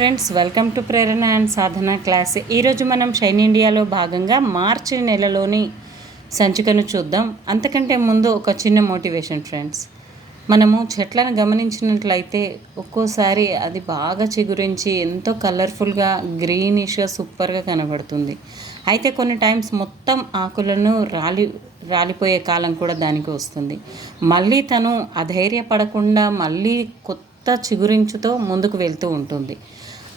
Friends, welcome to Prerana and Sadhana class. ఈరోజు మనం shine ఇండియాలో భాగంగా మార్చి నెలలోని సంచికను చూద్దాం. అంతకంటే ముందు ఒక చిన్న మోటివేషన్ ఫ్రెండ్స్. మనము చెట్లను గమనించినట్లయితే ఒక్కోసారి అది బాగా చిగురించి ఎంతో కలర్ఫుల్గా గ్రీనిష్గా సూపర్గా కనబడుతుంది. అయితే కొన్ని టైమ్స్ మొత్తం ఆకులను రాలిపోయే కాలం కూడా దానికి వస్తుంది. మళ్ళీ తను అధైర్యపడకుండా మళ్ళీ కొత్త చిగురించుతో ముందుకు వెళ్తూ ఉంటుంది.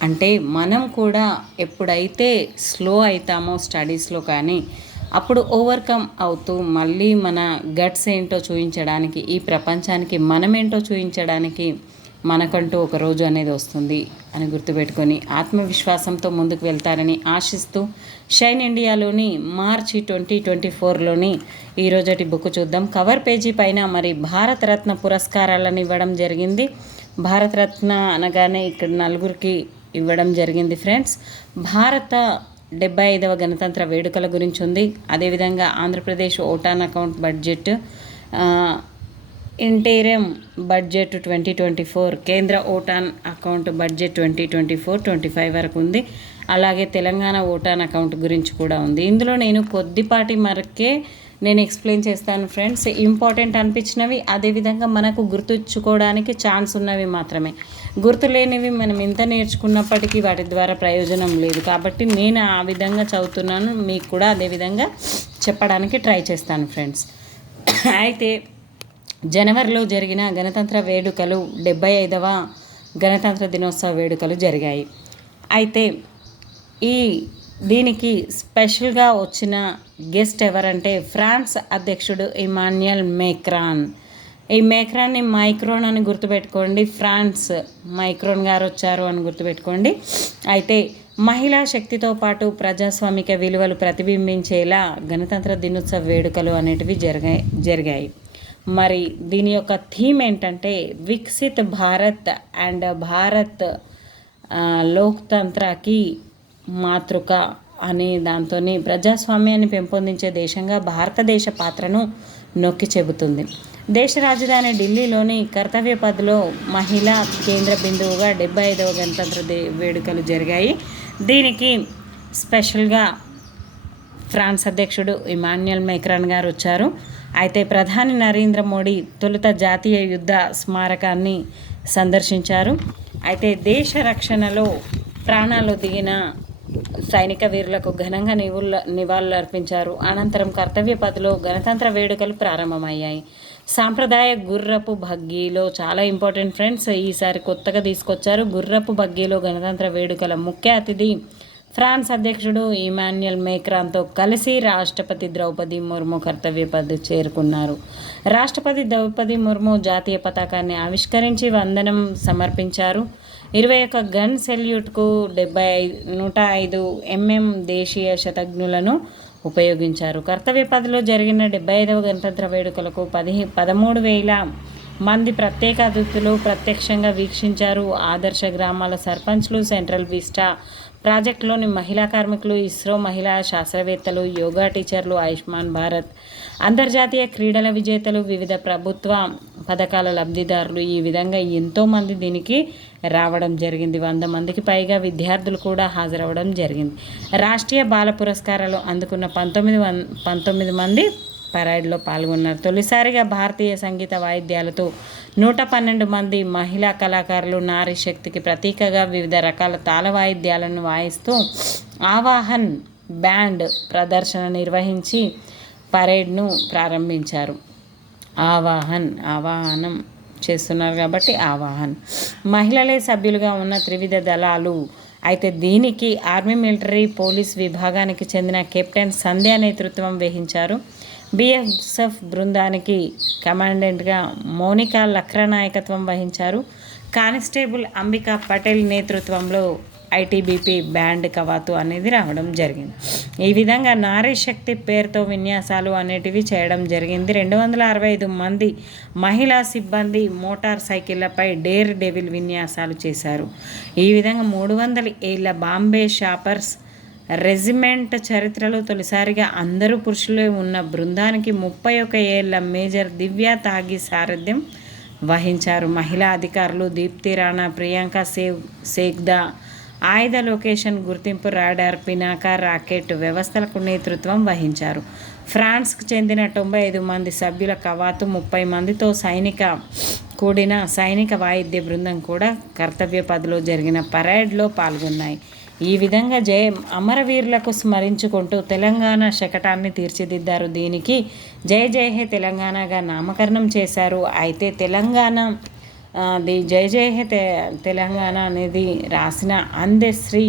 అంటే మనం కూడా ఎప్పుడైతే స్లో అవుతామో స్టడీస్లో కానీ అప్పుడు ఓవర్కమ్ అవుతూ మళ్ళీ మన గట్స్ ఏంటో చూపించడానికి, ఈ ప్రపంచానికి మనమేంటో చూపించడానికి మనకంటూ ఒక రోజు అనేది వస్తుంది అని గుర్తుపెట్టుకొని ఆత్మవిశ్వాసంతో ముందుకు వెళ్తారని ఆశిస్తూ షైన్ ఇండియాలోని మార్చి 2024లోని ఈరోజటి బుక్ చూద్దాం. కవర్ పేజీ పైన మరి భారతరత్న పురస్కారాలను ఇవ్వడం జరిగింది. భారతరత్న అనగానే ఇక్కడ నలుగురికి ఇవ్వడం జరిగింది ఫ్రెండ్స్. భారత 75వ గణతంత్ర వేడుకల గురించి ఉంది. అదేవిధంగా Andhra Pradesh vote on account budget, interim budget 2024, కేంద్ర ఓటాన్ అకౌంట్ బడ్జెట్ 2024-25 వరకు ఉంది. అలాగే తెలంగాణ ఓటాన్ అకౌంట్ గురించి కూడా ఉంది. ఇందులో నేను కొద్దిపాటి మరకే నేను ఎక్స్ప్లెయిన్ చేస్తాను ఫ్రెండ్స్. ఇంపార్టెంట్ అనిపించినవి, అదేవిధంగా మనకు గుర్తుంచుకోవడానికి ఛాన్స్ ఉన్నవి మాత్రమే. గుర్తులేనివి మనం ఎంత నేర్చుకున్నప్పటికీ వాటి ద్వారా ప్రయోజనం లేదు. కాబట్టి నేను ఆ విధంగా చదువుతున్నాను, మీకు కూడా అదేవిధంగా చెప్పడానికి ట్రై చేస్తాను ఫ్రెండ్స్. అయితే జనవరిలో జరిగిన గణతంత్ర వేడుకలు 75వ గణతంత్ర దినోత్సవ వేడుకలు జరిగాయి. అయితే దీనికి స్పెషల్గా వచ్చిన గెస్ట్ ఎవరంటే ఫ్రాన్స్ అధ్యక్షుడు ఇమాన్యుయల్ మేక్రాన్. ఈ మేక్రాన్ని మైక్రోన్ అని గుర్తుపెట్టుకోండి, ఫ్రాన్స్ మైక్రోన్ గారు వచ్చారు అని గుర్తుపెట్టుకోండి. అయితే మహిళా శక్తితో పాటు ప్రజాస్వామిక విలువలు ప్రతిబింబించేలా గణతంత్ర దినోత్సవ వేడుకలు అనేటివి జరిగాయి. మరి దీని యొక్క థీమ్ ఏంటంటే వికసిత్ భారత్ అండ్ భారత్ లోక్తంత్రకి మాతృక అనే దాంతో ప్రజాస్వామ్యాన్ని పెంపొందించే దేశంగా భారతదేశ పాత్రను నొక్కి చెబుతుంది. దేశ రాజధాని ఢిల్లీలోని కర్తవ్య పథ్లో మహిళా కేంద్ర బిందువుగా 75వ గణతంత్ర వేడుకలు జరిగాయి. దీనికి స్పెషల్గా ఫ్రాన్స్ అధ్యక్షుడు ఇమాన్యుయల్ మేక్రాన్ గారు వచ్చారు. అయితే ప్రధాని నరేంద్ర మోడీ తొలుత జాతీయ యుద్ధ స్మారకాన్ని సందర్శించారు. అయితే దేశ రక్షణలో ప్రాణాలు దిగిన సైనిక వీరులకు ఘనంగా నివాళులు అర్పించారు. అనంతరం కర్తవ్య పథ్లో గణతంత్ర వేడుకలు ప్రారంభమయ్యాయి. సాంప్రదాయ గుర్రపు బగ్గీలో చాలా ఇంపార్టెంట్ ఫ్రెండ్స్, ఈసారి కొత్తగా తీసుకొచ్చారు. గుర్రపు బగ్గీలో గణతంత్ర వేడుకల ముఖ్య అతిథి ఫ్రాన్స్ అధ్యక్షుడు ఇమాన్యుయల్ మేక్రాన్తో కలిసి రాష్ట్రపతి ద్రౌపది ముర్ము కర్తవ్య పథ్ చేరుకున్నారు. రాష్ట్రపతి ద్రౌపది ముర్ము జాతీయ పతాకాన్ని ఆవిష్కరించి వందనం సమర్పించారు. 21 గన్ సెల్యూట్కు 105 mm దేశీయ శతఘ్నులను ఉపయోగించారు. కర్తవ్య పథ్లో జరిగిన 75వ గణతంత్ర వేడుకలకు 13,000 మంది ప్రత్యేక అతిథులు ప్రత్యక్షంగా వీక్షించారు. ఆదర్శ గ్రామాల సర్పంచ్లు, సెంట్రల్ విస్టా ప్రాజెక్టులోని మహిళా కార్మికులు, ఇస్రో మహిళా శాస్త్రవేత్తలు, యోగా టీచర్లు, ఆయుష్మాన్ భారత్, అంతర్జాతీయ క్రీడల విజేతలు, వివిధ ప్రభుత్వ పథకాల లబ్ధిదారులు, ఈ విధంగా ఎంతోమంది దీనికి రావడం జరిగింది. 100 మందికి పైగా విద్యార్థులు కూడా హాజరవ్వడం జరిగింది. రాష్ట్రీయ బాల పురస్కారాలు అందుకున్న 19 మంది పరేడ్లో పాల్గొన్నారు. తొలిసారిగా భారతీయ సంగీత వాయిద్యాలతో 112 మంది మహిళా కళాకారులు నారీ శక్తికి ప్రతీకగా వివిధ రకాల తాళ వాయిద్యాలను వాయిస్తూ ఆవాహన్ బ్యాండ్ ప్రదర్శన నిర్వహించి పరేడ్ను ప్రారంభించారు. ఆవాహనం చేస్తున్నారు కాబట్టి ఆవాహన్. మహిళలే సభ్యులుగా ఉన్న త్రివిధ దళాలు. అయితే దీనికి ఆర్మీ, మిలిటరీ, పోలీస్ విభాగానికి చెందిన కెప్టెన్ సంధ్య నేతృత్వం వహించారు. బిఎస్ఎఫ్ బృందానికి కమాండెంట్గా మోనికా లక్రా నాయకత్వం వహించారు. కానిస్టేబుల్ అంబికా పటేల్ నేతృత్వంలో ఐటీబీపీ బ్యాండ్ కవాతు అనేది రావడం జరిగింది. ఈ విధంగా నారీ శక్తి పేరుతో విన్యాసాలు అనేటివి చేయడం జరిగింది. 265 మంది మహిళా సిబ్బంది మోటార్ సైకిళ్లపై డేర్ డెవిల్ విన్యాసాలు చేశారు. ఈ విధంగా 300 ఏళ్ల బాంబే షాపర్స్ రెజిమెంట్ చరిత్రలో తొలిసారిగా అందరూ పురుషులే ఉన్న బృందానికి 31 ఏళ్ల మేజర్ దివ్య తాగి సారథ్యం వహించారు. మహిళా అధికారులు దీప్తి రాణా, ప్రియాంక సేగ్దా, ఆయుధ లొకేషన్ గుర్తింపు, రాడార్, పినాకా, రాకెట్ వ్యవస్థలకు నేతృత్వం వహించారు. ఫ్రాన్స్కు చెందిన 95 మంది సభ్యుల కవాతు 30 మందితో కూడిన సైనిక వాయిద్య బృందం కూడా కర్తవ్య పథలో జరిగిన పరేడ్లో పాల్గొన్నాయి. ఈ విధంగా అమరవీరులకు స్మరించుకుంటూ తెలంగాణ శకటాన్ని తీర్చిదిద్దారు. దీనికి జై జై హే తెలంగాణగా నామకరణం చేశారు. అయితే జై జై హే తెలంగాణ అనేది రాసిన అందెశ్రీ,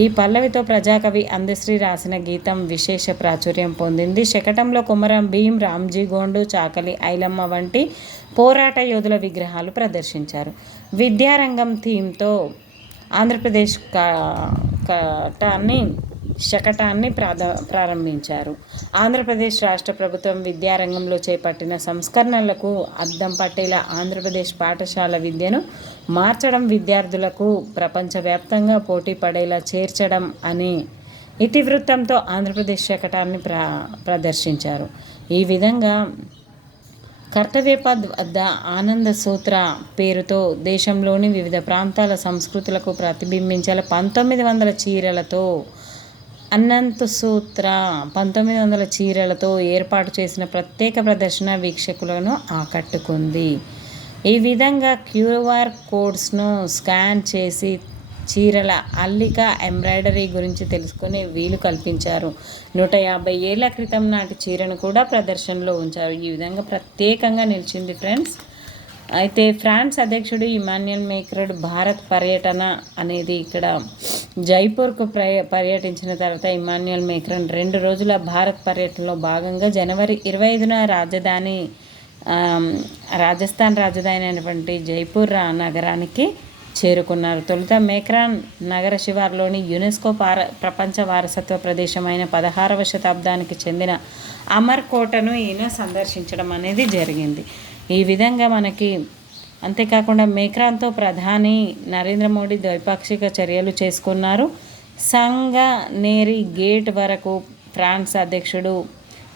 ఈ పల్లవితో ప్రజాకవి అందశ్రీ రాసిన గీతం విశేష ప్రాచుర్యం పొందింది. శకటంలో కొమరం భీం, రామ్జీ గోండు, చాకలి ఐలమ్మ వంటి పోరాట యోధుల విగ్రహాలు ప్రదర్శించారు. విద్యారంగం థీమ్తో ఆంధ్రప్రదేశ్ శకటాన్ని ప్రారంభించారు. ఆంధ్రప్రదేశ్ రాష్ట్ర ప్రభుత్వం విద్యారంగంలో చేపట్టిన సంస్కరణలకు అద్దం పట్టేలా ఆంధ్రప్రదేశ్ పాఠశాల విద్యను మార్చడం, విద్యార్థులకు ప్రపంచవ్యాప్తంగా పోటీ పడేలా చేర్చడం అనే ఇతివృత్తంతో ఆంధ్రప్రదేశ్ శకటాన్ని ప్రదర్శించారు. ఈ విధంగా కర్తవ్యపథ్ వద్ద ఆనంద సూత్ర పేరుతో దేశంలోని వివిధ ప్రాంతాల సంస్కృతులకు ప్రతిబింబించేలా 1900 చీరలతో అనంత సూత్ర 1900 చీరలతో ఏర్పాటు చేసిన ప్రత్యేక ప్రదర్శన వీక్షకులను ఆకట్టుకుంది. ఈ విధంగా QR కోడ్స్ను స్కాన్ చేసి చీరల అల్లిక, ఎంబ్రాయిడరీ గురించి తెలుసుకునే వీలు కల్పించారు. 150 ఏళ్ల క్రితం నాటి చీరను కూడా ప్రదర్శనలో ఉంచారు. ఈ విధంగా ప్రత్యేకంగా నిలిచింది ఫ్రెండ్స్. అయితే ఫ్రాన్స్ అధ్యక్షుడు ఇమాన్యుయల్ మేక్రాన్ భారత్ పర్యటన అనేది ఇక్కడ జైపూర్కు పర్యటించిన తర్వాత ఇమాన్యుయల్ మేక్రాన్ 2 రోజుల భారత్ పర్యటనలో భాగంగా జనవరి 25న రాజస్థాన్ రాజధాని అయినటువంటి జైపూర్ నగరానికి చేరుకున్నారు. తొలుత మేక్రాన్ నగర శివార్లోని యునెస్కో ప్రపంచ వారసత్వ ప్రదేశమైన 16వ శతాబ్దానికి చెందిన అమర్ కోటను ఈయన సందర్శించడం అనేది జరిగింది. ఈ విధంగా మనకి అంతేకాకుండా మేక్రాన్తో ప్రధాని నరేంద్ర మోడీ ద్వైపాక్షిక చర్యలు చేసుకున్నారు. సంగనేరి గేట్ వరకు ఫ్రాన్స్ అధ్యక్షుడు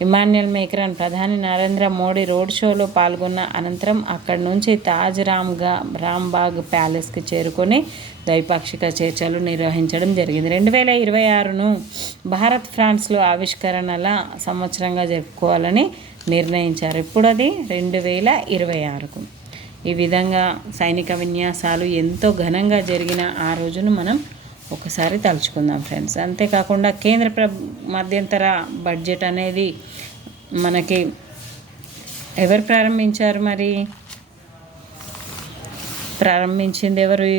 ఇమాన్యుయల్ మేక్రాన్ ప్రధాని నరేంద్ర మోడీ రోడ్ షోలో పాల్గొన్న అనంతరం అక్కడి నుంచి తాజ్ రాంబాగ్ ప్యాలెస్కి చేరుకొని ద్వైపాక్షిక చర్చలు నిర్వహించడం జరిగింది. 2026ను భారత్ ఫ్రాన్స్లో ఆవిష్కరణల సంవత్సరంగా జరుపుకోవాలని నిర్ణయించారు. ఇప్పుడు అది 2026కు. ఈ విధంగా సైనిక విన్యాసాలు ఎంతో ఘనంగా జరిగిన ఆ రోజును మనం ఒకసారి తలుచుకుందాం ఫ్రెండ్స్. అంతేకాకుండా కేంద్ర మధ్యంతర బడ్జెట్ అనేది మనకి ఎవరు ప్రారంభించారు, మరి ప్రారంభించింది ఎవరు,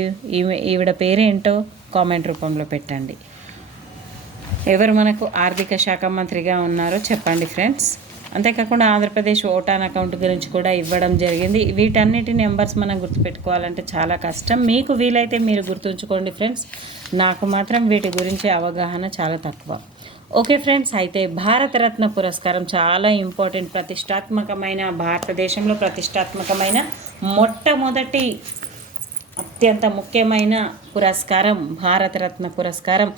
ఈవిడ పేరేంటో కామెంట్ రూపంలో పెట్టండి. ఎవరు మనకు ఆర్థిక శాఖ మంత్రిగా ఉన్నారో చెప్పండి ఫ్రెండ్స్. అంతేకాకుండా ఆంధ్రప్రదేశ్ ఓటాన్ అకౌంట్ గురించి కూడా ఇవ్వడం జరిగింది. వీటన్నిటి నెంబర్స్ మనం గుర్తుపెట్టుకోవాలంటే చాలా కష్టం. మీకు వీలైతే మీరు గుర్తుంచుకోండి ఫ్రెండ్స్. నాకు మాత్రం వీటి గురించి అవగాహన చాలా తక్కువ. ఓకే ఫ్రెండ్స్, అయితే భారతరత్న పురస్కారం చాలా ఇంపార్టెంట్, ప్రతిష్టాత్మకమైన, భారతదేశంలో ప్రతిష్టాత్మకమైన మొట్టమొదటి అత్యంత ముఖ్యమైన పురస్కారం భారతరత్న పురస్కారం.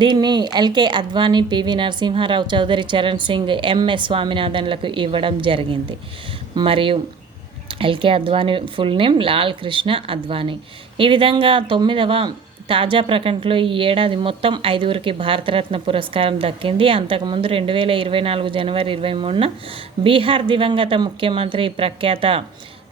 దీన్ని LK Advani, PV Narasimha Rao, Chowdary Charan Singh, MS స్వామినాథన్లకు ఇవ్వడం జరిగింది. మరియు LK Advani full name Lal Krishna Advani. ఈ విధంగా 9వ తాజా ప్రకటనలో ఈ ఏడాది మొత్తం 5గురికి భారతరత్న పురస్కారం దక్కింది. అంతకుముందు 2024 జనవరి 23న బీహార్ దివంగత ముఖ్యమంత్రి, ప్రఖ్యాత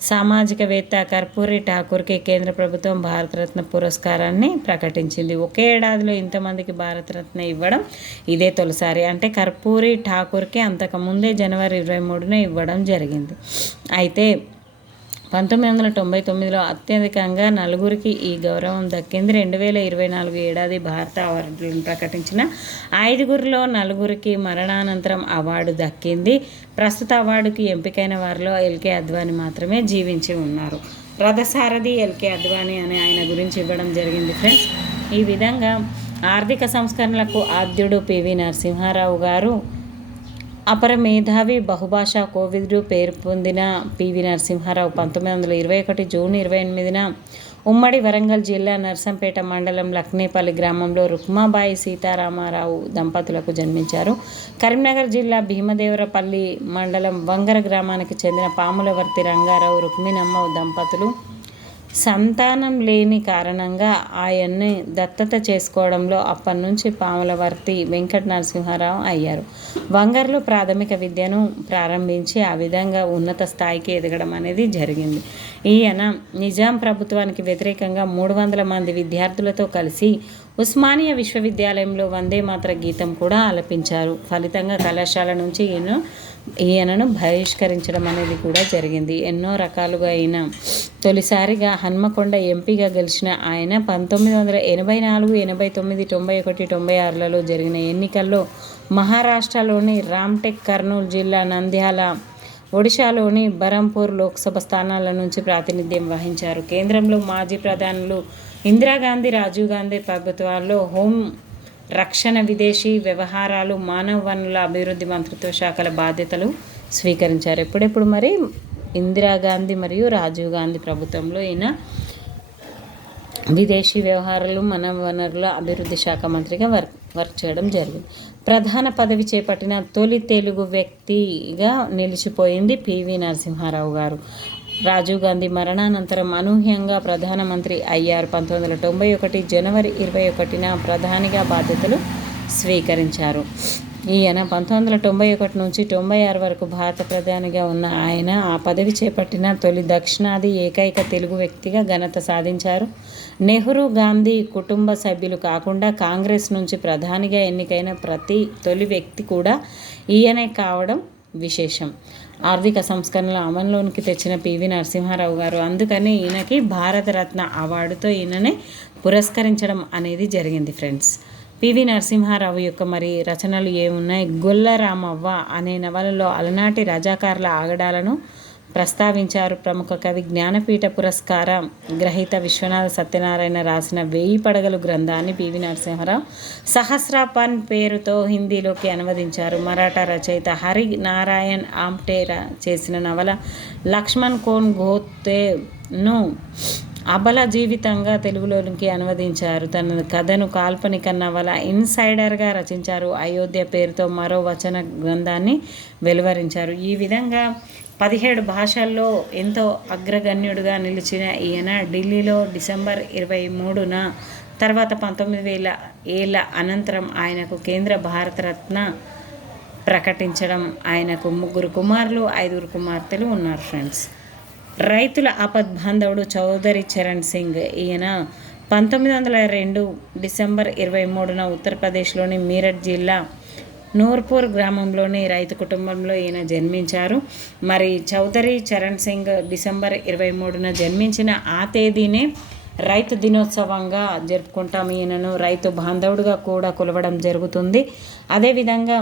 సామాజికవేత్త కర్పూరి ఠాకూర్కి కేంద్ర ప్రభుత్వం భారతరత్న పురస్కారాన్ని ప్రకటించింది. ఒకే ఏడాదిలో ఇంతమందికి భారతరత్న ఇవ్వడం ఇదే తొలిసారి. అంటే కర్పూరి ఠాకూర్కి అంతకుముందే జనవరి 23న ఇవ్వడం జరిగింది. అయితే 1999లో అత్యధికంగా 4గురికి ఈ గౌరవం దక్కింది. 2024 ఏడాది భారత అవార్డులను ప్రకటించిన 5గురిలో 4గురికి మరణానంతరం అవార్డు దక్కింది. ప్రస్తుత అవార్డుకి ఎంపికైన వారిలో ఎల్కే అద్వానీ మాత్రమే జీవించి ఉన్నారు. రథసారథి ఎల్కే అద్వానీ అనే ఆయన గురించి ఇవ్వడం జరిగింది ఫ్రెండ్స్. ఈ విధంగా ఆర్థిక సంస్కరణలకు ఆద్యుడు పివి నరసింహారావు గారు, అపర మేధావి, బహుభాషా కోవిదుడు పేరు పొందిన పివి నరసింహారావు 1921 జూన్ 28న ఉమ్మడి వరంగల్ జిల్లా నర్సంపేట మండలం లక్నేపల్లి గ్రామంలో రుక్మాబాయి సీతారామారావు దంపతులకు జన్మించారు. కరీంనగర్ జిల్లా భీమదేవరపల్లి మండలం వంగర గ్రామానికి చెందిన పాములవర్తి రంగారావు, రుక్మిణమ్మ దంపతులు సంతానం లేని కారణంగా ఆయన్ని దత్తత చేసుకోవడంలో అప్పటి నుంచి పాములవర్తి వెంకట నరసింహారావు అయ్యారు. వంగర్లో ప్రాథమిక విద్యను ప్రారంభించి ఆ విధంగా ఉన్నత స్థాయికి ఎదగడం అనేది జరిగింది. ఈయన నిజాం ప్రభుత్వానికి వ్యతిరేకంగా 300 మంది విద్యార్థులతో కలిసి ఉస్మానియా విశ్వవిద్యాలయంలో వందే మాతర గీతం కూడా ఆలపించారు. ఫలితంగా కళాశాల నుంచి ఈయనను బహిష్కరించడం అనేది కూడా జరిగింది. ఎన్నో రకాలుగా అయిన తొలిసారిగా హన్మకొండ ఎంపీగా గెలిచిన ఆయన 1984, 89, 91, 96లలో జరిగిన ఎన్నికల్లో మహారాష్ట్రలోని రామ్టెక్, కర్నూలు జిల్లా నంద్యాల, ఒడిశాలోని బరంపూర్ లోక్సభ స్థానాల నుంచి ప్రాతినిధ్యం వహించారు. కేంద్రంలో మాజీ ప్రధానులు ఇందిరాగాంధీ, రాజీవ్ గాంధీ ప్రభుత్వాల్లో హోం, రక్షణ, విదేశీ వ్యవహారాలు, మానవ వనరుల అభివృద్ధి మంత్రిత్వ శాఖల బాధ్యతలు స్వీకరించారు. ఎప్పుడెప్పుడు మరి ఇందిరాగాంధీ మరియు రాజీవ్ గాంధీ ప్రభుత్వంలో ఈయన విదేశీ వ్యవహారాలు, మానవ వనరుల అభివృద్ధి శాఖ మంత్రిగా వర్క్ చేయడం జరిగింది. ప్రధాన పదవి చేపట్టిన తొలి తెలుగు వ్యక్తిగా నిలిచిపోయింది పివి నరసింహారావు గారు. రాజీవ్ గాంధీ మరణానంతరం అనూహ్యంగా ప్రధానమంత్రి అయ్యారు. 1991 జనవరి 21న ప్రధానిగా బాధ్యతలు స్వీకరించారు. ఈయన 1991 నుంచి 96 వరకు భారత ప్రధానిగా ఉన్న ఆయన ఆ పదవి చేపట్టిన తొలి దక్షిణాది ఏకైక తెలుగు వ్యక్తిగా ఘనత సాధించారు. నెహ్రూ, గాంధీ కుటుంబ సభ్యులు కాకుండా కాంగ్రెస్ నుంచి ప్రధానిగా ఎన్నికైన తొలి వ్యక్తి కూడా ఈయనే కావడం విశేషం. ఆర్థిక సంస్కరణల అమలులోనికి తెచ్చిన పివి నరసింహారావు గారు. అందుకని ఈయనకి భారతరత్న అవార్డుతో ఈయననే పురస్కరించడం అనేది జరిగింది ఫ్రెండ్స్. పివి నరసింహారావు యొక్క మరి రచనలు ఏమున్నాయి? గొల్ల రామవ్వ అనే నవలలో అలనాటి రజాకారుల ఆగడాలను ప్రస్తావించారు. ప్రముఖ కవి, జ్ఞానపీఠ పురస్కార గ్రహీత విశ్వనాథ సత్యనారాయణ రాసిన 1000 పడగలు గ్రంథాన్ని పివి నరసింహారావు సహస్రపాన్ పేరుతో హిందీలోకి అనువదించారు. మరాఠా రచయిత హరి నారాయణ్ ఆమ్టే చేసిన నవల లక్ష్మణ్ కోన్ గోత్తేను అబల జీవితంగా తెలుగులోనికి అనువదించారు. తన కథను కాల్పనిక నవల ఇన్సైడర్గా రచించారు. అయోధ్య పేరుతో మరో వచన గ్రంథాన్ని వెలువరించారు. ఈ విధంగా 17 భాషల్లో ఎంతో అగ్రగణ్యుడిగా నిలిచిన ఈయన ఢిల్లీలో డిసెంబర్ 23న తర్వాత 19,000 ఏళ్ల అనంతరం ఆయనకు కేంద్ర భారతరత్న ప్రకటించడం. ఆయనకు 3 కుమారులు, 5 కుమార్తెలు ఉన్నారు ఫ్రెండ్స్. రైతుల ఆపద్బాంధవుడు చౌదరి చరణ్ సింగ్. ఈయన 1902 డిసెంబర్ 23న ఉత్తరప్రదేశ్లోని మీరట్ జిల్లా నూర్పూర్ గ్రామంలోని రైతు కుటుంబంలో ఈయన జన్మించారు. మరి చౌదరి చరణ్ సింగ్ డిసెంబర్ 23న జన్మించిన ఆ తేదీనే రైతు దినోత్సవంగా జరుపుకుంటాం. ఈయనను రైతు బాంధవుడిగా కూడా కొలవడం జరుగుతుంది. అదేవిధంగా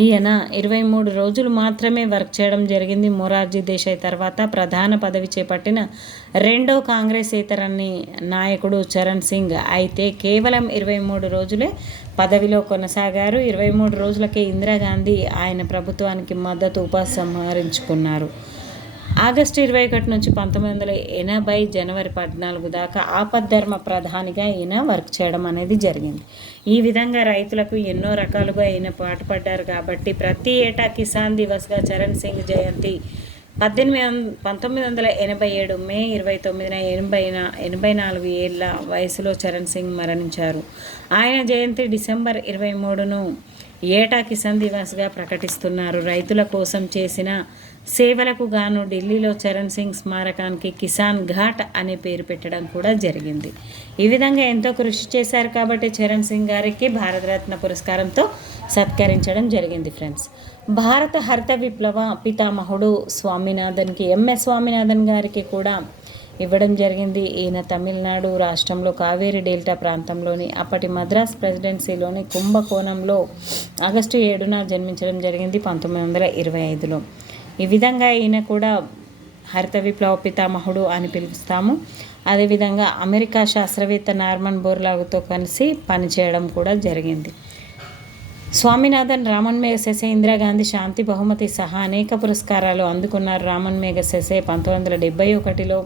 ఈయన 23 రోజులు మాత్రమే వర్క్ చేయడం జరిగింది. మొరార్జీ దేశాయ్ తర్వాత ప్రధాన పదవి చేపట్టిన రెండో కాంగ్రెసేతర నాయకుడు చరణ్ సింగ్. అయితే కేవలం 23 రోజులే పదవిలో కొనసాగారు. 23 రోజులకే ఇందిరాగాంధీ ఆయన ప్రభుత్వానికి మద్దతు ఉపసంహరించుకున్నారు. ఆగస్టు 21 నుంచి 1980 జనవరి 14 దాకా ఆపద్ధర్మ ప్రధానిగా ఈయన వర్క్ చేయడం అనేది జరిగింది. ఈ విధంగా రైతులకు ఎన్నో రకాలుగా ఈయన పాటుపడ్డారు కాబట్టి ప్రతి ఏటా కిసాన్ దివస్గా చరణ్ సింగ్ జయంతి 1987 మే 29న 84 ఏళ్ల వయసులో చరణ్ సింగ్ మరణించారు. ఆయన జయంతి డిసెంబర్ 23ను ఏటా కిసాన్ దివస్గా ప్రకటిస్తున్నారు. రైతుల కోసం చేసిన సేవలకు గాను ఢిల్లీలో చరణ్ సింగ్ స్మారకానికి కిసాన్ ఘాట్ అనే పేరు పెట్టడం కూడా జరిగింది. ఈ విధంగా ఎంతో కృషి చేశారు కాబట్టి చరణ్ సింగ్ గారికి భారతరత్న పురస్కారంతో సత్కరించడం జరిగింది ఫ్రెండ్స్. భారత హరిత విప్లవ పితామహుడు స్వామినాథన్కి, ఎంఎస్ స్వామినాథన్ గారికి కూడా ఇవ్వడం జరిగింది. ఈయన తమిళనాడు రాష్ట్రంలో కావేరీ డెల్టా ప్రాంతంలోని అప్పటి మద్రాస్ ప్రెసిడెన్సీలోని కుంభకోణంలో ఆగస్టు 7న జన్మించడం జరిగింది 1925లో. ఈ విధంగా ఈయన కూడా హరిత విప్లవ పితామహుడు అని పిలుస్తాము. అదేవిధంగా అమెరికా శాస్త్రవేత్త నార్మన్ బోర్లాగ్తో కలిసి పనిచేయడం కూడా జరిగింది. స్వామినాథన్ రామన్ మేగసెసే, ఇందిరాగాంధీ శాంతి బహుమతి సహా అనేక పురస్కారాలు అందుకున్నారు. రామన్ మేగసెసే 1971లో,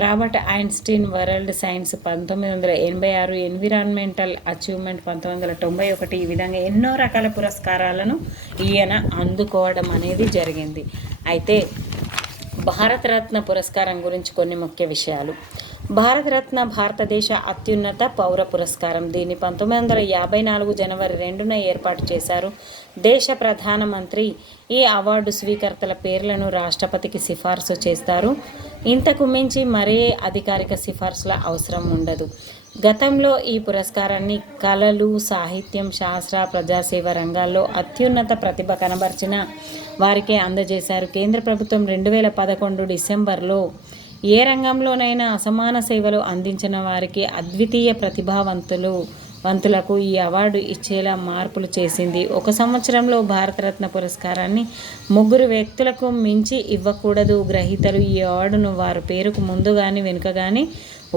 Robert Einstein world science 1986, environmental achievement 1991. ఈ విధంగా ఎన్నో రకాల పురస్కారాలను ఈయన అందుకోవడం అనేది జరిగింది. అయితే భారతరత్న పురస్కారం గురించి కొన్ని ముఖ్య విషయాలు. భారతరత్న భారతదేశ అత్యున్నత పౌర పురస్కారం. దీన్ని 1954 జనవరి 2న ఏర్పాటు చేశారు. దేశ ప్రధానమంత్రి ఈ అవార్డు స్వీకర్తల పేర్లను రాష్ట్రపతికి సిఫార్సు చేస్తారు. ఇంతకు మించి మరే అధికారిక సిఫార్సుల అవసరం ఉండదు. గతంలో ఈ పురస్కారాన్ని కళలు, సాహిత్యం, శాస్త్ర, ప్రజాసేవ రంగాల్లో అత్యున్నత ప్రతిభ కనబర్చిన వారికే అందజేశారు. కేంద్ర ప్రభుత్వం 2011 డిసెంబర్లో ఏ రంగంలోనైనా అసమాన సేవలు అందించిన వారికి అద్వితీయ ప్రతిభావంతులకు ఈ అవార్డు ఇచ్చేలా మార్పులు చేసింది. ఒక సంవత్సరంలో భారతరత్న పురస్కారాన్ని 3 వ్యక్తులకు మించి ఇవ్వకూడదు. గ్రహీతలు ఈ అవార్డును వారి పేరుకు ముందు కానీ వెనుక కానీ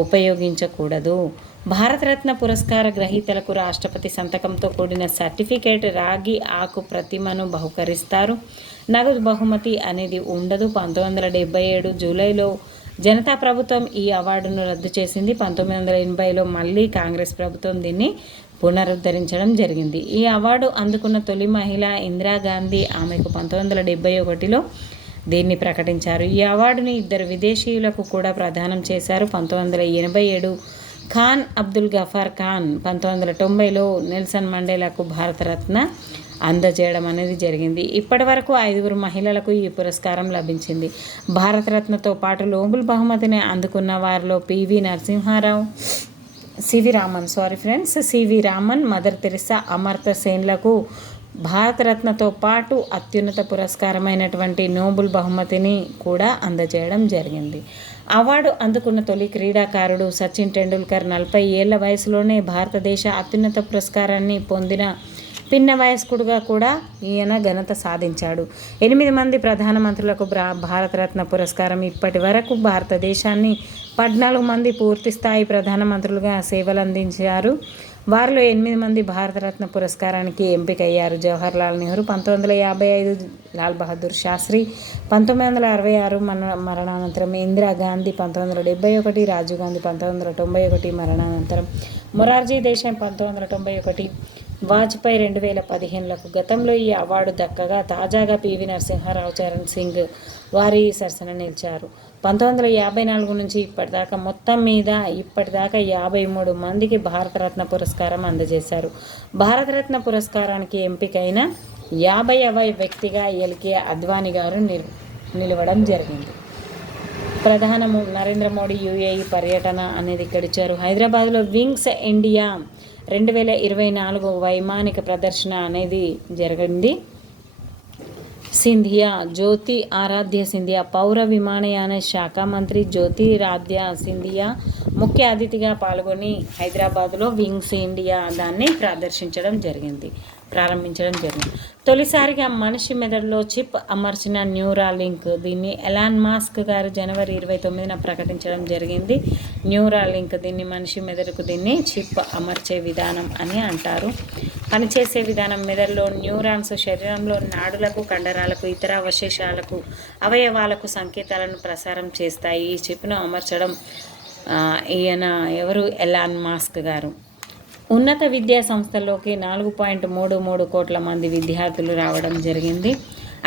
ఉపయోగించకూడదు. భారతరత్న పురస్కార గ్రహీతలకు రాష్ట్రపతి సంతకంతో కూడిన సర్టిఫికేట్, రాగి ఆకు ప్రతిమను బహుకరిస్తారు. నగదు బహుమతి అనేది ఉండదు. 1977 జూలైలో జనతా ప్రభుత్వం ఈ అవార్డును రద్దు చేసింది. 1980లో మళ్ళీ కాంగ్రెస్ ప్రభుత్వం దీన్ని పునరుద్ధరించడం జరిగింది. ఈ అవార్డు అందుకున్న తొలి మహిళ ఇందిరాగాంధీ. ఆమెకు 1971లో దీన్ని ప్రకటించారు. ఈ అవార్డుని 2 విదేశీయులకు కూడా ప్రదానం చేశారు. 1987 ఖాన్ అబ్దుల్ గఫార్ ఖాన్, 1990లో నెల్సన్ మండేలాకు భారతరత్న అందజేయడం అనేది జరిగింది. ఇప్పటి వరకు 5 మహిళలకు ఈ పురస్కారం లభించింది. భారతరత్నతో పాటు నోబెల్ బహుమతిని అందుకున్న వారిలో PV Narasimha Rao, CV Raman, mother Teresa, Amartya సేన్లకు భారతరత్నతో పాటు అత్యున్నత పురస్కారమైనటువంటి నోబెల్ బహుమతిని కూడా అందజేయడం జరిగింది. అవార్డు అందుకున్న తొలి క్రీడాకారుడు సచిన్ టెండూల్కర్. 40 ఏళ్ల వయసులోనే భారతదేశ అత్యున్నత పురస్కారాన్ని పొందిన పిన్న వయస్కుడుగా కూడా ఈయన ఘనత సాధించాడు. 8 మంది ప్రధానమంత్రులకు భారతరత్న పురస్కారం. ఇప్పటి వరకు భారతదేశాన్ని 14 మంది పూర్తిస్థాయి ప్రధానమంత్రులుగా సేవలందించారు. వారిలో 8 మంది భారతరత్న పురస్కారానికి ఎంపికయ్యారు. జవహర్లాల్ నెహ్రూ 1955, లాల్ బహదూర్ శాస్త్రి 1966 మరణానంతరం, ఇందిరాగాంధీ 1971, రాజీవ్ గాంధీ 1991 మరణానంతరం, మొరార్జీ దేశాయ్ 1991, వాజ్పేయి 2015లకు గతంలో ఈ అవార్డు దక్కగా తాజాగా పివి నరసింహారావు, చరణ్ సింగ్ వారి సరసన నిలిచారు. 1954 నుంచి ఇప్పటిదాకా మొత్తం మీద 53 మందికి భారతరత్న పురస్కారం అందజేశారు. భారతరత్న పురస్కారానికి ఎంపికైన 50వ వ్యక్తిగా ఎల్కే అద్వానీ గారు నిలవడం జరిగింది. ప్రధాని నరేంద్ర మోడీ యుఏఈ పర్యటన అనేది ఇక్కడిచ్చారు. హైదరాబాద్లో వింగ్స్ ఇండియా 2024 వైమానిక ప్రదర్శన అనేది జరిగింది. సింధియా, జ్యోతి ఆరాధ్య సింధియా, పౌర విమానయాన శాఖ మంత్రి జ్యోతిరాధ్య సింధియా ముఖ్య అతిథిగా పాల్గొని హైదరాబాద్లో వింగ్స్ ఇండియా దాన్ని ప్రారంభించడం జరిగింది. తొలిసారిగా మనిషి మెదడులో చిప్ అమర్చిన న్యూరాలింక్, దీన్ని ఎలాన్ మాస్క్ గారు జనవరి 29న ప్రకటించడం జరిగింది. న్యూరాలింక్ దీన్ని మనిషి మెదడుకు చిప్ అమర్చే విధానం అని అంటారు. పనిచేసే విధానం: మెదడులో న్యూరాన్స్ శరీరంలో నాడులకు, కండరాలకు, ఇతర అవయవాలకు సంకేతాలను ప్రసారం చేస్తాయి. ఈ చిప్ను అమర్చడం ఎలాన్ మాస్క్ గారు. ఉన్నత విద్యా సంస్థల్లోకి 4.33 కోట్ల మంది విద్యార్థులు రావడం జరిగింది.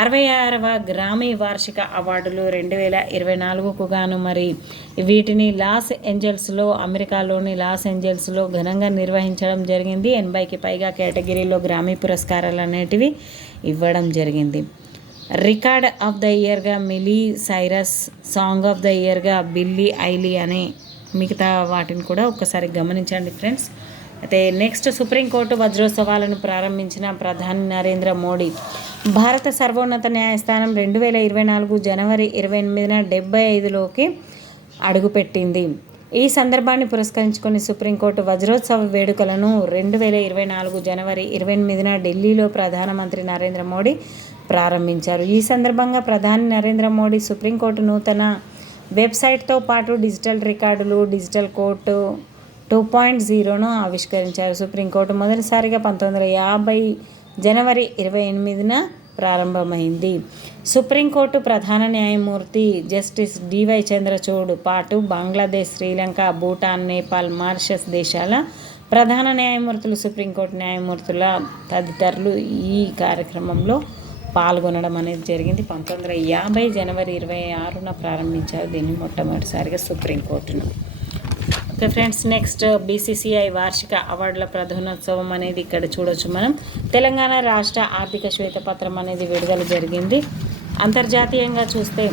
66వ గ్రామీ వార్షిక అవార్డులు 2024కు గాను మరి వీటిని అమెరికాలోని లాస్ ఏంజల్స్లో ఘనంగా నిర్వహించడం జరిగింది. 80కి పైగా కేటగిరీలో గ్రామీ పురస్కారాలు అనేటివి ఇవ్వడం జరిగింది. రికార్డ్ ఆఫ్ ద ఇయర్గా Miley Cyrus, song of the ఇయర్గా బిల్లీ ఐలీ అనే మిగతా వాటిని కూడా ఒక్కసారి గమనించండి ఫ్రెండ్స్. అయితే నెక్స్ట్, సుప్రీంకోర్టు వజ్రోత్సవాలను ప్రారంభించిన ప్రధాని నరేంద్ర మోడీ. భారత సర్వోన్నత న్యాయస్థానం 2024 జనవరి 28న 75లోకి అడుగుపెట్టింది. ఈ సందర్భాన్ని పురస్కరించుకొని సుప్రీంకోర్టు వజ్రోత్సవ వేడుకలను 2024 జనవరి 28న ఢిల్లీలో ప్రధానమంత్రి నరేంద్ర మోడీ ప్రారంభించారు. ఈ సందర్భంగా ప్రధాని నరేంద్ర మోడీ సుప్రీంకోర్టు నూతన వెబ్సైట్తో పాటు డిజిటల్ రికార్డులు, డిజిటల్ కోర్టు 2.0ను ఆవిష్కరించారు. సుప్రీంకోర్టు మొదటిసారిగా 1950 జనవరి 28న ప్రారంభమైంది. సుప్రీంకోర్టు ప్రధాన న్యాయమూర్తి జస్టిస్ డివై చంద్రచూడ్ పాటు బంగ్లాదేశ్, శ్రీలంక, భూటాన్, నేపాల్, మారిషస్ దేశాల ప్రధాన న్యాయమూర్తులు, సుప్రీంకోర్టు న్యాయమూర్తుల తదితరులు ఈ కార్యక్రమంలో పాల్గొనడం అనేది జరిగింది. 1950 జనవరి 26న ప్రారంభించారు దీన్ని మొట్టమొదటిసారిగా సుప్రీంకోర్టును. ఓకే ఫ్రెండ్స్, నెక్స్ట్ బీసీసీఐ వార్షిక అవార్డుల ప్రధానోత్సవం అనేది ఇక్కడ చూడొచ్చు మనం. తెలంగాణ రాష్ట్ర ఆర్థిక శ్వేతపత్రం అనేది విడుదల జరిగింది. అంతర్జాతీయంగా చూస్తే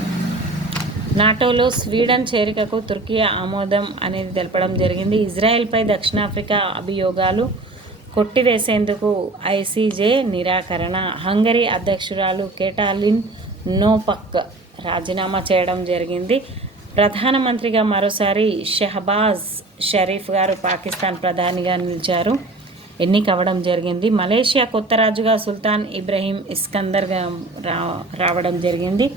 నాటోలో స్వీడన్ చేరికకు తుర్కియా ఆమోదం అనేది తెలపడం జరిగింది. ఇజ్రాయెల్పై దక్షిణాఫ్రికా అభియోగాలు కొట్టివేసేందుకు ఐసీజే నిరాకరణ. హంగరీ అధ్యక్షురాలు కేటాలిన్ నోపక్ రాజీనామా చేయడం జరిగింది. ప్రధానమంత్రిగా మరోసారి షెహబాజ్ షరీఫ్ గారు పాకిస్తాన్ ప్రధానిగా నిలిచారు, ఎన్నికవ్వడం జరిగింది. మలేషియా కొత్త రాజుగా సుల్తాన్ ఇబ్రహీం ఇస్కందర్ రావడం జరిగింది.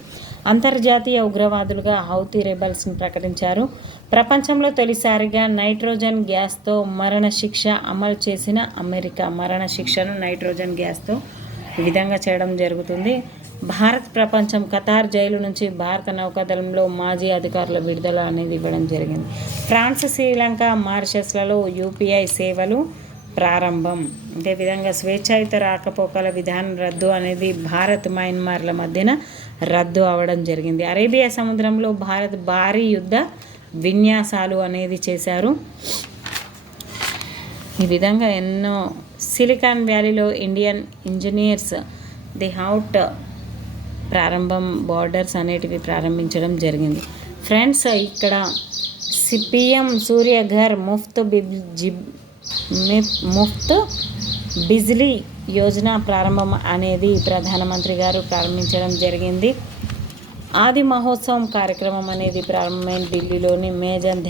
అంతర్జాతీయ ఉగ్రవాదులుగా హౌతీ రెబల్స్ని ప్రకటించారు. ప్రపంచంలో తొలిసారిగా నైట్రోజన్ గ్యాస్తో మరణశిక్ష అమలు చేసిన అమెరికా మరణశిక్షను నైట్రోజన్ గ్యాస్తో ఈ విధంగా చేయడం జరుగుతుంది. భారత్ ప్రపంచం ఖతార్ జైలు నుంచి భారత నౌకాదళంలో మాజీ అధికారుల విడుదల అనేది ఇవ్వడం జరిగింది. ఫ్రాన్స్, శ్రీలంక, మారిషస్లలో యూపీఐ సేవలు ప్రారంభం. అదేవిధంగా స్వేచ్ఛాయుత రాకపోకల విధానం రద్దు అనేది భారత్ మయన్మార్ల మధ్యన రద్దు అవ్వడం జరిగింది. అరేబియా సముద్రంలో భారత్ భారీ యుద్ధ విన్యాసాలు అనేది చేశారు. ఈ విధంగా ఎన్నో సిలికాన్ వ్యాలీలో ఇండియన్ ఇంజనీర్స్ ది హౌట్ ప్రారంభం బార్డర్స్ అనేటివి ప్రారంభించడం జరిగింది. ఫ్రెండ్స్, ఇక్కడ పిఎం సూర్యఘర్ ముఫ్త్ బిజ్లీ యోజన ప్రారంభం అనేది ప్రధానమంత్రి గారు ప్రారంభించడం జరిగింది. ఆది మహోత్సవం కార్యక్రమం అనేది ప్రారంభమైన ఢిల్లీలోని మేజర్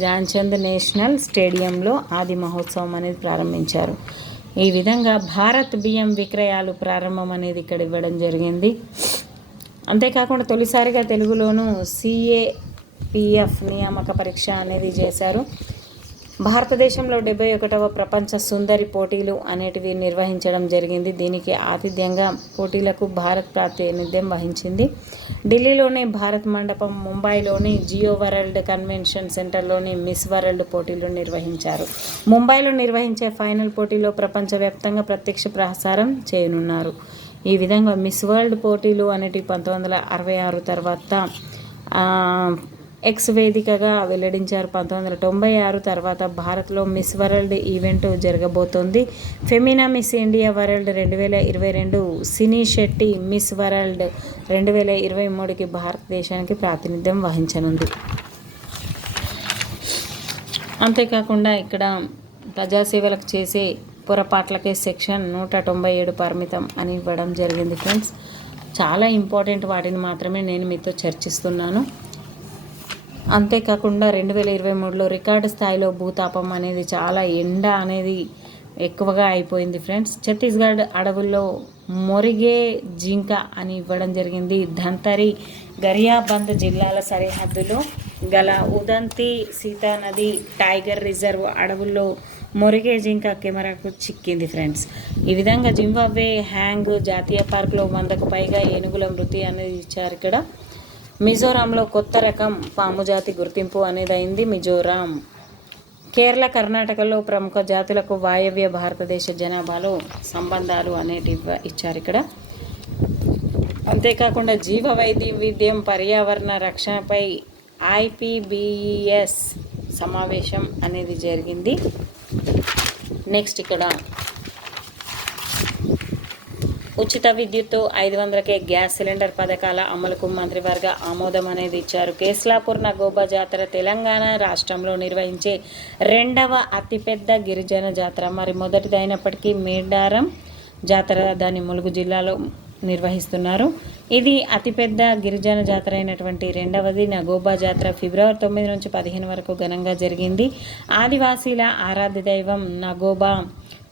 ధ్యాన్చంద్ నేషనల్ స్టేడియంలో ఆది మహోత్సవం అనేది ప్రారంభించారు. ఈ విధంగా భారత్ బియ్యం విక్రయాలు ప్రారంభం అనేది ఇక్కడ ఇవ్వడం జరిగింది. అంతేకాకుండా తొలిసారిగా తెలుగులోను సిఏపిఎఫ్ నియామక పరీక్ష అనేది చేశారు. భారతదేశంలో 71వ ప్రపంచ సుందరి పోటీలు అనేటివి నిర్వహించడం జరిగింది. దీనికి ఆతిథ్యంగా పోటీలకు భారత్ ప్రాతినిధ్యం వహించింది. ఢిల్లీలోని భారత్ మండపం, ముంబైలోని జియో వరల్డ్ కన్వెన్షన్ సెంటర్లోని మిస్ వరల్డ్ పోటీలు నిర్వహించారు. ముంబైలో నిర్వహించే ఫైనల్ పోటీలో ప్రపంచవ్యాప్తంగా ప్రత్యక్ష ప్రసారం చేయనున్నారు. ఈ విధంగా మిస్ వరల్డ్ పోటీలు అనేటివి 1966 తర్వాత ఎక్స్ వేదికగా వెల్లడించారు. 1996 తర్వాత భారత్లో మిస్ వరల్డ్ ఈవెంట్ జరగబోతోంది. ఫెమినా మిస్ ఇండియా వరల్డ్ 2022, సినీ శెట్టి మిస్ వరల్డ్ 2023కి భారతదేశానికి ప్రాతినిధ్యం వహించనుంది. అంతేకాకుండా ఇక్కడ ప్రజాసేవలకు చేసే పొరపాట్లకే సెక్షన్ 197 పరిమితం అని ఇవ్వడం జరిగింది. ఫ్రెండ్స్, చాలా ఇంపార్టెంట్ వాటిని మాత్రమే నేను మీతో చర్చిస్తున్నాను. అంతేకాకుండా 2023లో రికార్డు స్థాయిలో భూతాపం అనేది చాలా ఎండ అనేది ఎక్కువగా అయిపోయింది. ఫ్రెండ్స్, ఛత్తీస్గఢ్ అడవుల్లో మొరిగే జింక అని ఇవ్వడం జరిగింది. ధంతరి, గరియాబంద్ జిల్లాల సరిహద్దులో గల ఉదంతి సీతానది టైగర్ రిజర్వ్ అడవుల్లో మొరిగే జింక కెమెరాకు చిక్కింది. ఫ్రెండ్స్, ఈ విధంగా జింబాబ్వే హ్యాంగ్ జాతీయ పార్కులో 100కు పైగా ఏనుగుల మృతి అనేది ఇచ్చారు. ఇక్కడ మిజోరాంలో కొత్త రకం పాము జాతి గుర్తింపు అనేది అయింది. మిజోరాం, కేరళ, కర్ణాటకలో ప్రముఖ జాతులకు వాయవ్య భారతదేశ జనాభాలో సంబంధాలు అనేటివి ఇచ్చారు ఇక్కడ. అంతేకాకుండా జీవ వైవిధ్యం పర్యావరణ రక్షణపై IPBES సమావేశం అనేది జరిగింది. నెక్స్ట్ ఇక్కడ ఉచిత విద్యుత్తు 500కే గ్యాస్ సిలిండర్ పథకాల అమలుకు మంత్రివర్గ ఆమోదం అనేది ఇచ్చారు. కేస్లాపూర్ నగోబా జాతర తెలంగాణ రాష్ట్రంలో నిర్వహించే 2వ అతిపెద్ద గిరిజన జాతర. మరి మొదటిది అయినప్పటికీ మేడారం జాతర దాన్ని ములుగు జిల్లాలో నిర్వహిస్తున్నారు. ఇది అతిపెద్ద గిరిజన జాతర అయినటువంటి 2వది నగోబా జాతర ఫిబ్రవరి 9 నుంచి 15 వరకు ఘనంగా జరిగింది. ఆదివాసీల ఆరాధ్య దైవం నగోబా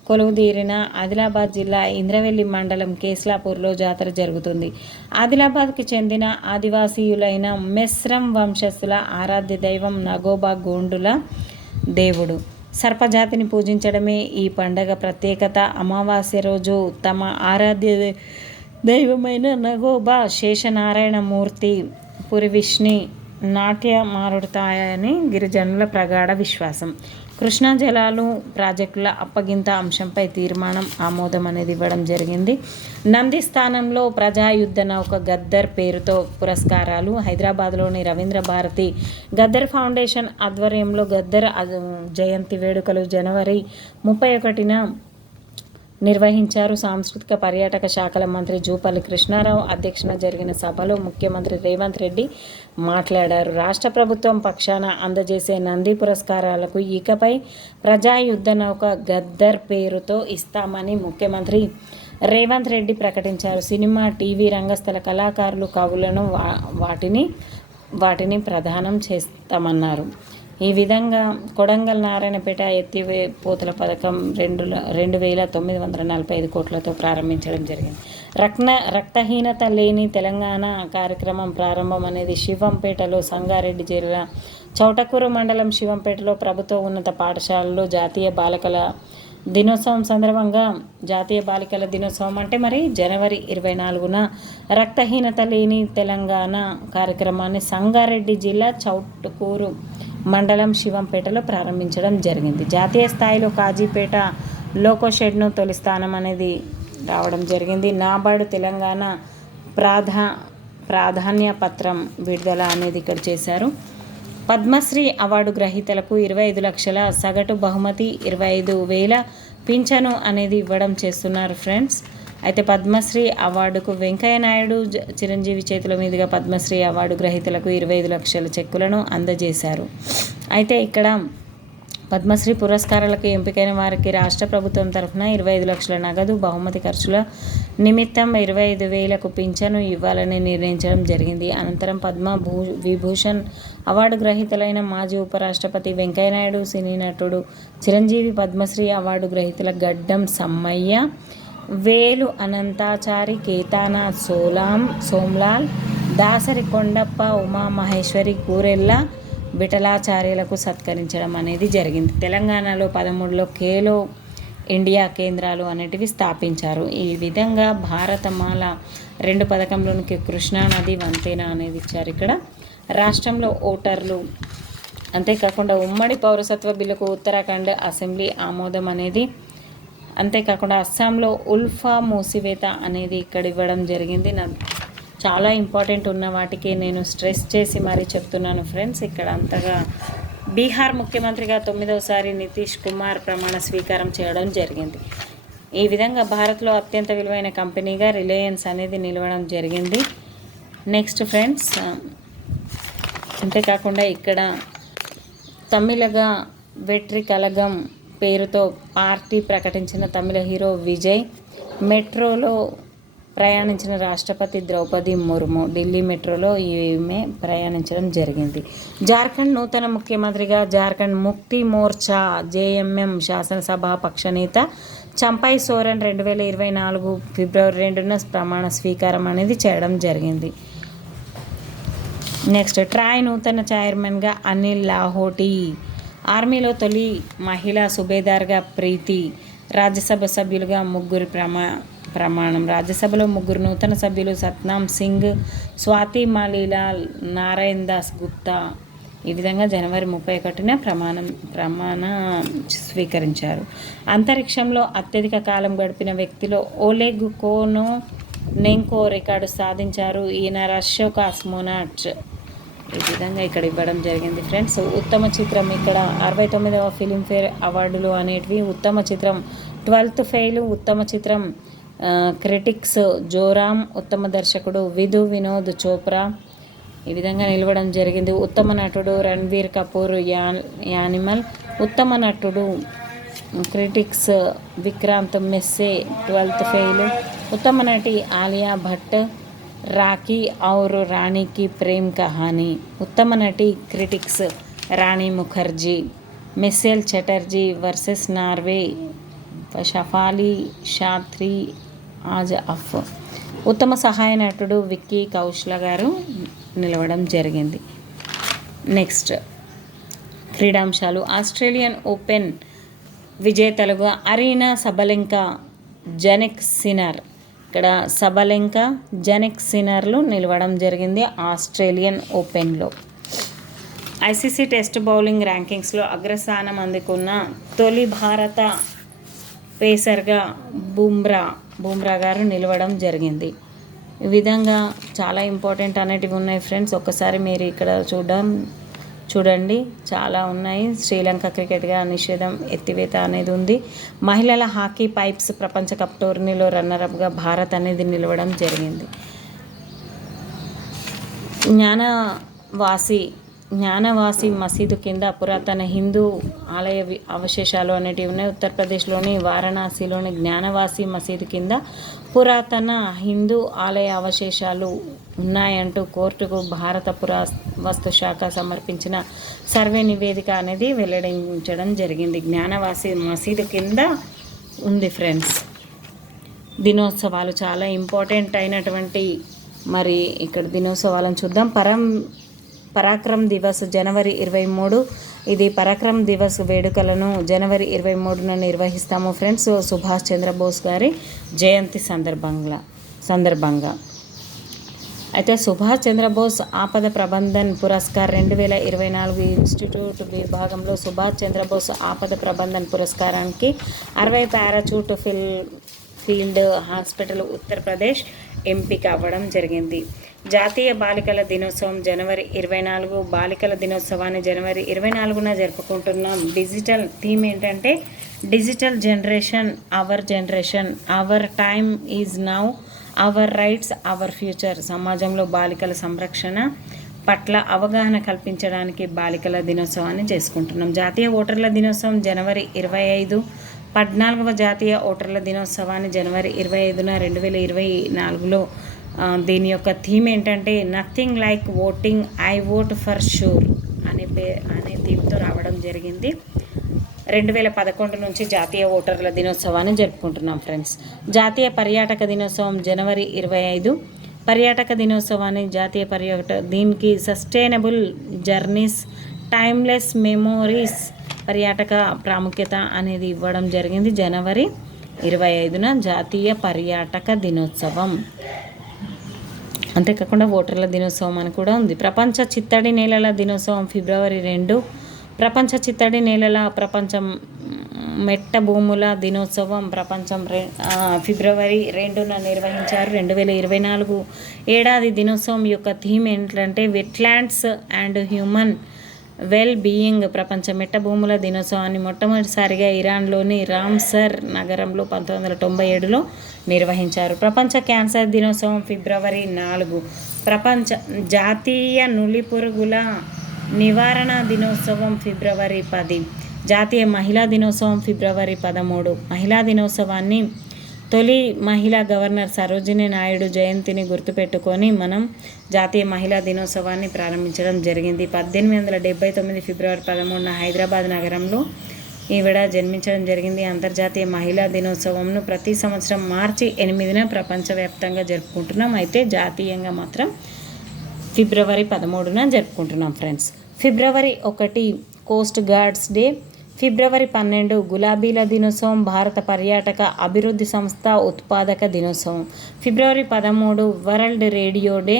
కొలువుదీరిన ఆదిలాబాద్ జిల్లా ఇంద్రవెల్లి మండలం కేస్లాపూర్లో జాతర జరుగుతుంది. ఆదిలాబాద్కి చెందిన ఆదివాసీయులైన మెస్రం వంశస్థుల ఆరాధ్య దైవం నగోబా గోండుల దేవుడు. సర్పజాతిని పూజించడమే ఈ పండగ ప్రత్యేకత. అమావాస్య రోజు తమ ఆరాధ్య దైవమైన నగోబా శేషనారాయణ మూర్తి పురివిష్ణి నాట్యమారుతాయని గిరిజనుల ప్రగాఢ విశ్వాసం. కృష్ణా జలాలు ప్రాజెక్టుల అప్పగింత అంశంపై తీర్మానం ఆమోదం అనేది ఇవ్వడం జరిగింది. నంది స్థానంలో ప్రజాయుద్ధ నౌక గద్దర్ పేరుతో పురస్కారాలు. హైదరాబాద్లోని రవీంద్ర భారతి గద్దర్ ఫౌండేషన్ ఆధ్వర్యంలో గద్దర్ జయంతి వేడుకలు జనవరి 31న నిర్వహించారు. సాంస్కృతిక పర్యాటక శాఖల మంత్రి జూపల్లి కృష్ణారావు అధ్యక్షతన జరిగిన సభలో ముఖ్యమంత్రి రేవంత్ రెడ్డి మాట్లాడారు. రాష్ట్ర ప్రభుత్వం పక్షాన అందజేసే నంది పురస్కారాలకు ఇకపై ప్రజాయుద్ధ నౌక గద్దర్ పేరుతో ఇస్తామని ముఖ్యమంత్రి రేవంత్ రెడ్డి ప్రకటించారు. సినిమా, టీవీ రంగస్థల కళాకారులు, కవులను వాటిని ప్రదానం చేస్తామన్నారు. ఈ విధంగా కొడంగల్ నారాయణపేట ఎత్తిపోతల పథకం 2,945 కోట్లతో ప్రారంభించడం జరిగింది. రక్తహీనత లేని తెలంగాణ కార్యక్రమం ప్రారంభం అనేది శివంపేటలో సంగారెడ్డి జిల్లా చౌటకూరు మండలం శివంపేటలో ప్రభుత్వ ఉన్నత పాఠశాలలో జాతీయ బాలికల దినోత్సవం సందర్భంగా జాతీయ బాలికల దినోత్సవం అంటే మరి జనవరి 24న రక్తహీనత లేని తెలంగాణ కార్యక్రమాన్ని సంగారెడ్డి జిల్లా చౌటకూరు మండలం శివంపేటలో ప్రారంభించడం జరిగింది. జాతీయ స్థాయిలో కాజీపేట లోకో షెడ్ను తొలి స్థానం అనేది రావడం జరిగింది. నాబార్డు తెలంగాణ ప్రాధాన్య పత్రం విడుదల అనేది ఇక్కడ చేశారు. పద్మశ్రీ అవార్డు గ్రహీతలకు 25 లక్షల సగటు బహుమతి, 25,000 పింఛను అనేది ఇవ్వడం చేస్తున్నారు ఫ్రెండ్స్. అయితే పద్మశ్రీ అవార్డుకు వెంకయ్య నాయుడు చిరంజీవి చేతుల మీదుగా పద్మశ్రీ అవార్డు గ్రహీతలకు 25 లక్షల చెక్కులను అందజేశారు. అయితే ఇక్కడ పద్మశ్రీ పురస్కారాలకు ఎంపికైన వారికి రాష్ట్ర ప్రభుత్వం తరఫున 25 లక్షల నగదు బహుమతి ఖర్చుల నిమిత్తం 25,000కు పింఛను ఇవ్వాలని నిర్ణయించడం జరిగింది. అనంతరం విభూషణ్ అవార్డు గ్రహీతలైన మాజీ ఉపరాష్ట్రపతి వెంకయ్యనాయుడు, సినీ నటుడు చిరంజీవి, పద్మశ్రీ అవార్డు గ్రహీతల గడ్డం సమ్మయ్య, వేలు అనంతాచారి, కేతానాథ్ సోమ్లాల్, దాసరి కొండప్ప, ఉమామహేశ్వరి, కూరెళ్ళ విఠలాచార్యులకు సత్కరించడం అనేది జరిగింది. తెలంగాణలో 13లో ఖేలో ఇండియా కేంద్రాలు అనేటివి స్థాపించారు. ఈ విధంగా భారతమాల 2 పథకంలోనికి కృష్ణానది వంతెన అనేది ఇచ్చారు. ఇక్కడ రాష్ట్రంలో ఓటర్లు అంతేకాకుండా ఉమ్మడి పౌరసత్వ బిల్లుకు ఉత్తరాఖండ్ అసెంబ్లీ ఆమోదం అనేది, అంతేకాకుండా అస్సాంలో ఉల్ఫా మూసివేత అనేది ఇక్కడ ఇవ్వడం జరిగింది. చాలా ఇంపార్టెంట్ ఉన్న వాటికి నేను స్ట్రెస్ చేసి మరీ చెప్తున్నాను ఫ్రెండ్స్. ఇక్కడ అంతగా బీహార్ ముఖ్యమంత్రిగా 9వసారి నితీష్ కుమార్ ప్రమాణ స్వీకారం చేయడం జరిగింది. ఈ విధంగా భారత్లో అత్యంత విలువైన కంపెనీగా రిలయన్స్ అనేది నిలవడం జరిగింది. నెక్స్ట్ ఫ్రెండ్స్, అంతేకాకుండా ఇక్కడ తమిళగా వెట్రి కలగం పేరుతో పార్టీ ప్రకటించిన తమిళ హీరో విజయ్, మెట్రోలో ప్రయాణించిన రాష్ట్రపతి ద్రౌపది ముర్ము, ఢిల్లీ మెట్రోలో ఈమె ప్రయాణించడం జరిగింది. జార్ఖండ్ నూతన ముఖ్యమంత్రిగా జార్ఖండ్ ముక్తి మోర్చా జేఎంఎం శాసనసభ పక్షనేత చంపై సోరెన్ 2024 ఫిబ్రవరి 2న ప్రమాణ స్వీకారం అనేది చేయడం జరిగింది. నెక్స్ట్, ట్రాయ్ నూతన చైర్మన్గా అనిల్ లాహోటీ, ఆర్మీలో తొలి మహిళా సుబేదార్గా ప్రీతి, రాజ్యసభ సభ్యులుగా 3 ప్రమాణం. రాజ్యసభలో 3 నూతన సభ్యులు సత్నాం సింగ్, స్వాతి మాలీలాల్, నారాయణ్ దాస్ గుప్తా ఈ విధంగా జనవరి 31న ప్రమాణ స్వీకరించారు. అంతరిక్షంలో అత్యధిక కాలం గడిపిన వ్యక్తిలో ఓలెగ్ కోనోనెంకో రికార్డు సాధించారు. ఈయన రష్యా కాస్మోనాట్. ఈ విధంగా ఇక్కడ ఇవ్వడం జరిగింది ఫ్రెండ్స్. ఉత్తమ చిత్రం ఇక్కడ 69వ ఫిలింఫేర్ అవార్డులు అనేటివి. ఉత్తమ చిత్రం 12th ఫెయిల్, ఉత్తమ చిత్రం క్రిటిక్స్ జోరామ్, ఉత్తమ దర్శకుడు వినోద్ చోప్రా ఈ విధంగా నిలవడం జరిగింది. ఉత్తమ నటుడు రణ్బీర్ కపూర్ యానిమల్, ఉత్తమ నటుడు క్రిటిక్స్ విక్రాంత్ మెస్సే 12th ఫెయిల్, ఉత్తమ నటి ఆలియా భట్ రాఖీ ఔర్ రాణికి ప్రేమ్ కహానీ, ఉత్తమ నటి క్రిటిక్స్ రాణి ముఖర్జీ, మిస్సెల్ చటర్జీ వర్సెస్ నార్వే షఫాలి షాత్రి ఆజ్ అఫ్, ఉత్తమ సహాయ నటుడు విక్కీ కౌశల్ గారు నిలవడం జరిగింది. నెక్స్ట్ క్రీడాంశాలు. ఆస్ట్రేలియన్ ఓపెన్ విజేతలుగా అరీనా సబలెంకా, జనెక్ సిన్నర్. ఇక్కడ సబలెంకా, జనెక్ సిన్నర్లు నిలవడం జరిగింది ఆస్ట్రేలియన్ ఓపెన్లో. ఐసీసీ టెస్ట్ బౌలింగ్ ర్యాంకింగ్స్లో అగ్రస్థానం అందుకున్న తొలి భారత పేసర్గా బుమ్రా గారు నిలవడం జరిగింది. ఈ విధంగా చాలా ఇంపార్టెంట్ అనేటివి ఉన్నాయి ఫ్రెండ్స్. ఒక్కసారి మీరు ఇక్కడ చూడండి, చాలా ఉన్నాయి. శ్రీలంక క్రికెట్గా నిషేధం ఎత్తివేత అనేది ఉంది. మహిళల హాకీ పైప్స్ ప్రపంచ కప్ టోర్నీలో రన్నరప్గా భారత్ అనేది నిలవడం జరిగింది. జ్ఞానవాసి మసీదు కింద పురాతన హిందూ ఆలయ అవశేషాలు అనేటివి ఉన్నాయి. ఉత్తరప్రదేశ్లోని వారణాసిలోని జ్ఞానవాసి మసీదు కింద పురాతన హిందూ ఆలయ అవశేషాలు ఉన్నాయంటూ కోర్టుకు భారత పురావస్తు శాఖ సమర్పించిన సర్వే నివేదిక అనేది వెల్లడించడం జరిగింది. జ్ఞానవాసి మసీదు కింద ఉంది ఫ్రెండ్స్. దినోత్సవాలు చాలా ఇంపార్టెంట్ అయినటువంటి మరి ఇక్కడ దినోత్సవాలను చూద్దాం. పరాక్రమ్ దివస్ జనవరి 23. ఇది పరాక్రమ్ దివస్ వేడుకలను జనవరి 23న నిర్వహిస్తాము ఫ్రెండ్స్. సుభాష్ చంద్రబోస్ గారి జయంతి సందర్భంగా అయితే సుభాష్ చంద్రబోస్ ఆపద ప్రబంధన్ పురస్కార్ 2024 ఇన్స్టిట్యూట్ విభాగంలో సుభాష్ చంద్రబోస్ ఆపద ప్రబంధన్ పురస్కారానికి 60 పారాచూట్ ఫీల్డ్ హాస్పిటల్ ఉత్తరప్రదేశ్ ఎంపిక అవ్వడం జరిగింది. జాతీయ బాలికల దినోత్సవం జనవరి 24. బాలికల దినోత్సవాన్ని జనవరి 24న జరుపుకుంటున్నాం. డిజిటల్ థీమ్ ఏంటంటే digital generation, our time is now, our rights our future. సమాజంలో బాలికల సంరక్షణ పట్ల అవగాహన కల్పించడానికి బాలికల దినోత్సవాన్ని చేసుకుంటున్నాం. జాతీయ ఓటర్ల దినోత్సవం జనవరి 25. 14వ జాతీయ ఓటర్ల దినోత్సవాన్ని జనవరి 25న 2024లో దీని యొక్క థీమ్ ఏంటంటే nothing like voting, I vote for sure అనే థీమ్తో రావడం జరిగింది. 2011 నుంచి జాతీయ ఓటర్ల దినోత్సవాన్ని జరుపుకుంటున్నాం ఫ్రెండ్స్. జాతీయ పర్యాటక దినోత్సవం జనవరి 25. పర్యాటక దినోత్సవాన్ని దీనికి సస్టైనబుల్ జర్నీస్, టైమ్లెస్ మెమోరీస్, పర్యాటక ప్రాముఖ్యత అనేది ఇవ్వడం జరిగింది. జనవరి 25న జాతీయ పర్యాటక దినోత్సవం. అంతేకాకుండా ఓటర్ల దినోత్సవం అని కూడా ఉంది. ప్రపంచ చిత్తడి నేలల దినోత్సవం ఫిబ్రవరి 2. ప్రపంచ చిత్తడి నేలల మెట్ట భూముల దినోత్సవం ఫిబ్రవరి 2న నిర్వహించారు. 2024 ఏడాది దినోత్సవం యొక్క థీమ్ ఏంటంటే wetlands and human well being. ప్రపంచ మెట్ట భూముల దినోత్సవాన్ని మొట్టమొదటిసారిగా ఇరాన్లోని రామ్సర్ నగరంలో 1997లో నిర్వహించారు. ప్రపంచ క్యాన్సర్ దినోత్సవం ఫిబ్రవరి 4. జాతీయ నులిపురుగుల నివారణ దినోత్సవం ఫిబ్రవరి 10. జాతీయ మహిళా దినోత్సవం ఫిబ్రవరి 13. మహిళా దినోత్సవాన్ని తొలి మహిళా గవర్నర్ సరోజిని నాయుడు జయంతిని గుర్తుపెట్టుకొని మనం జాతీయ మహిళా దినోత్సవాన్ని ప్రారంభించడం జరిగింది. 1879 ఫిబ్రవరి 13న హైదరాబాద్ నగరంలో ఈవిడ జన్మించడం జరిగింది. అంతర్జాతీయ మహిళా దినోత్సవంను ప్రతి సంవత్సరం మార్చి 8న ప్రపంచవ్యాప్తంగా జరుపుకుంటున్నాం. అయితే జాతీయంగా మాత్రం ఫిబ్రవరి 13న జరుపుకుంటున్నాం ఫ్రెండ్స్. ఫిబ్రవరి 1 కోస్ట్ గార్డ్స్ డే. ఫిబ్రవరి 12 గులాబీల దినోత్సవం, భారత పర్యాటక అభివృద్ధి సంస్థ ఉత్పాదక దినోత్సవం. ఫిబ్రవరి 13 వరల్డ్ రేడియో డే.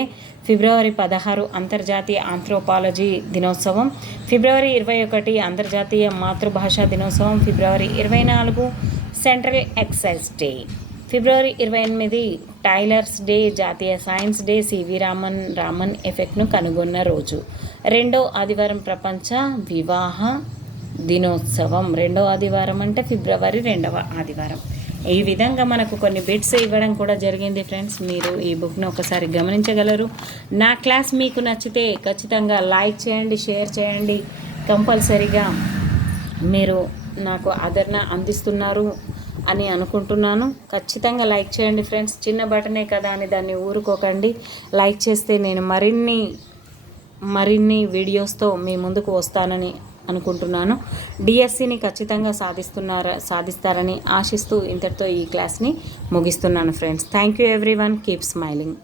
ఫిబ్రవరి 16 అంతర్జాతీయ ఆంథ్రోపాలజీ దినోత్సవం. ఫిబ్రవరి 21 అంతర్జాతీయ మాతృభాషా దినోత్సవం. ఫిబ్రవరి 24 సెంట్రల్ ఎక్సైజ్ డే. ఫిబ్రవరి 28 టైలర్స్ డే. జాతీయ సైన్స్ డే. సివి రామన్ ఎఫెక్ట్ను కనుగొన్న రోజు. 2వ ఆదివారం ప్రపంచ వివాహ దినోత్సవం. 2వ ఆదివారం అంటే ఫిబ్రవరి 2వ ఆదివారం. ఈ విధంగా మనకు కొన్ని బిట్స్ ఇవ్వడం కూడా జరిగింది ఫ్రెండ్స్. మీరు ఈ బుక్ను ఒకసారి గమనించగలరు. నా క్లాస్ మీకు నచ్చితే ఖచ్చితంగా లైక్ చేయండి, షేర్ చేయండి. కంపల్సరీగా మీరు నాకు ఆదరణ అందిస్తున్నారు అని అనుకుంటున్నాను. ఖచ్చితంగా లైక్ చేయండి ఫ్రెండ్స్. చిన్న బటనే కదా అని దాన్ని ఊరుకోకండి. లైక్ చేస్తే నేను మరిన్ని వీడియోస్తో మీ ముందుకు వస్తానని అనుకుంటున్నాను. డిఎస్సిని ఖచ్చితంగా సాధిస్తారని ఆశిస్తూ ఇంతటితో ఈ క్లాస్ని ముగిస్తున్నాను friends. Thank you everyone. Keep smiling.